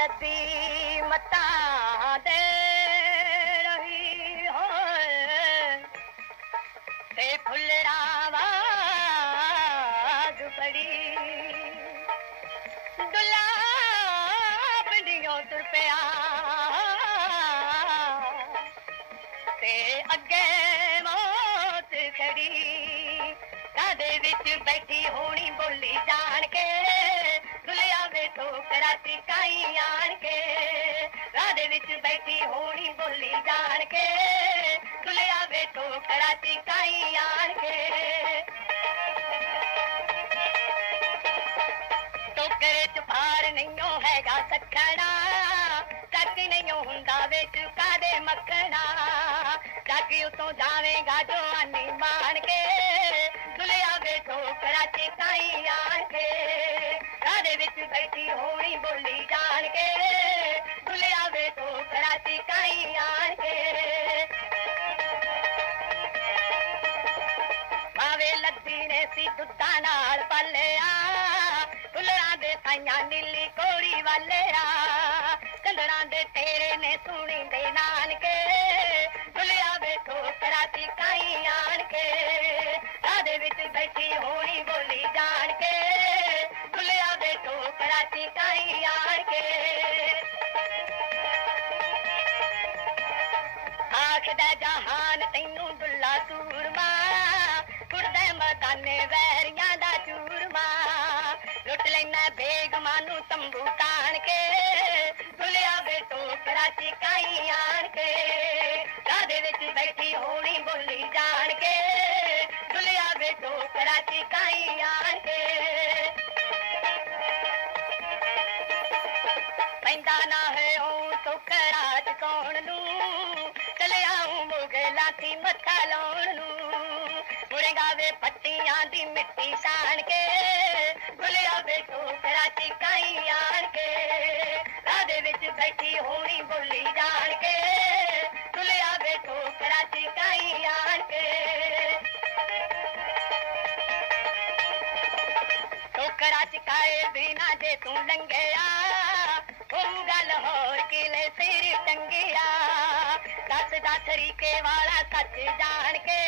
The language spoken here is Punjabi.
ਲੱਦੀ ਮਤਾਂ ਦੇ ਰਹੀ ਹੋਏ ਤੇ ਫੁੱਲੜਾਂ ਵਾਗ ਪੜੀ ਦੁਲਾ ਪਿੰਡੀਆਂ ਤੁਰ ਪਿਆ ਤੇ ਅੱਗੇ ਮੌਤ ਖੜੀ ਕਾਦੇ ਵਿੱਚ ਬੈਠੀ ਹੋਣੀ ਬੋਲੀ ਜਾਣ ਕੇ ਦੁਲਿਆ ਵੇ ਠੋਕਰਾ ਟਿਕਾਈ ਆਣ ਕੇ। ਰਾਦੇ ਵਿੱਚ ਬੈਠੀ ਹੋਣੀ ਬੋਲੀ ਜਾਣ ਕੇ। ਦੁਲਿਆ ਵੇ ਠੋਕਰਾ ਟਿਕਾਈ ਆਣ ਕੇ। ਟੋਕਰੇ ਚ ਭਾਰ ਨਹੀਂਓ ਹੈਗਾ ਸਖਣਾ। ਚੱਕ ਨਹੀਂਓ ਹੁੰਦਾ ਵਿੱਚ ਕਾਦੇ ਮੱਖਣਾ ਚੱਕ ਉਤੋਂ ਜਾਵੇਗਾ ਜਵਾਨੀ ਮਾਣ ਕੇ। ਦੁਲਿਆ ਵੇ ਠੋਕਰਾ ਚ ਕਾਈ ਆਣ ਕੇ। ਵਿੱਚ ਬੈਠੀ ਹੋਣੀ ਬੋਲੀ ਜਾਣ ਕੇ। ਦੁਲਿਆ ਵੇ ਠੋਕਰਾ ਚ ਕਾਈ ਆਣ ਕੇ। ਭਾਵੇਂ ਲੱਦੀ ਨੇ ਸੀ ਦੁੱਧਾਂ ਨਾਲ ਪਾਲਿਆ। ਫੁੱਲਾਂ ਦੇ ਸਾਈਆਂ ਨੀਲੀ ਕੋੜੀ ਵਾਲਿਆ। ਕੰਦੜਾਂ ਦੇ ਤੇਰੇ ਨੇ ਸੁਣੀ ਠੋਕਰਾ ਤੀ ਆਖਦਾ ਜਹਾਨ ਤੈਨੂੰ ਦੁੱਲਾ ਸੂਰਮਾ ਕੁੜਦੇ ਮਦਾਨੇ ਵੈਰੀਆਂ ਦਾ ਚੂਰਮਾ ਲੁੱਟ ਲੈਣਾ ਬੇਗਮਾਂ ਨੂੰ ਤੰਬੂ ਤਾਣ ਕੇ ਦੁਲਿਆ ਬੇਟੋ ਟੋਕਰਾ ਕਾਈ ਆਣ ਕੇ ਰਾਦੇ ਵਿੱਚ ਬੈਠੀ ਹੋਣੀ ਬੋਲੀ ਜਾਣ ਕੇ ਦੁਲਿਆ ਵੇ ਟੋਕਰਾ ਚਿਕਾਈ ਆਣ ਕੇ ਪੈਂਦਾ ਨਾ ਹੈ ਉਹ ਟੋਕਰਾ ਚ ਕੌਣ ਨੂੰ? ਚਲਿਆਉ ਮੁਗਲਾਂ ਦੀ ਮੱਥਾ ਲਾਉਣ ਨੂੰ। ਮੁਰੇਗਾ ਵੇ ਪੱਤੀਆਂ ਦੀ ਮਿੱਟੀ ਸਾਣ ਕੇ ਭੁਲਿਆ ਵੇ ਟੋਕਰਾ ਚ ਕਾਈ ਆਣ ਕੇ। ਰਾਦੇ ਵਿੱਚ ਬੈਠੀ ਹੋਣੀ ਬੋਲੀ ਜਾਣ ਕੇ ਭੁਲਿਆ ਵੇ ਟੋਕਰਾ ਚ ਕਾਈ ਆਣ ਕੇ। ਟੋਕਰਾ ਚਕਾਏ ਬਿਨਾ ਜੇ ਤੂੰ ਲੰਘਿਆ ਉਹ ਗੱਲ ਕਿਲੇ ਸਿਰ ਟੰਗਿਆ ਦੱਸ ਦਾ ਤਰੀਕੇ ਵਾਲਾ ਸੱਚ ਜਾਣ ਕੇ